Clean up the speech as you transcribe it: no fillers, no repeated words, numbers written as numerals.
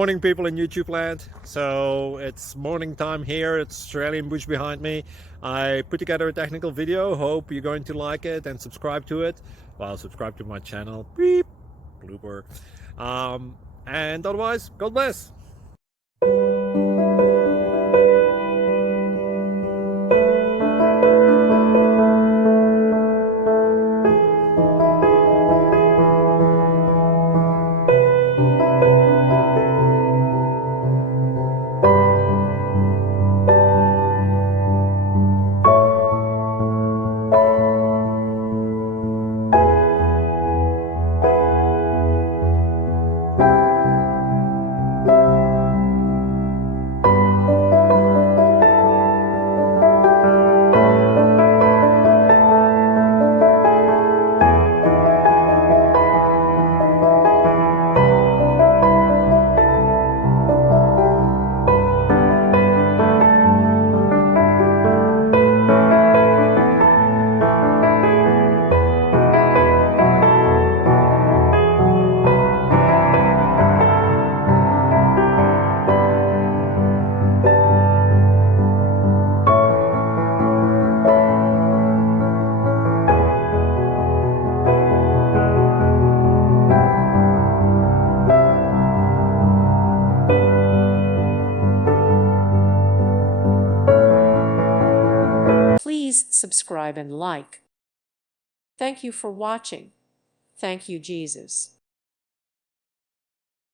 Morning, people in YouTube land. So it's morning time here. It's Australian bush behind me. I put together a technical video. Hope you're going to like it and subscribe to it. Well, subscribe to my channel. Beep, blooper. And otherwise, God bless. Please subscribe and like. Thank you for watching. Thank you, Jesus.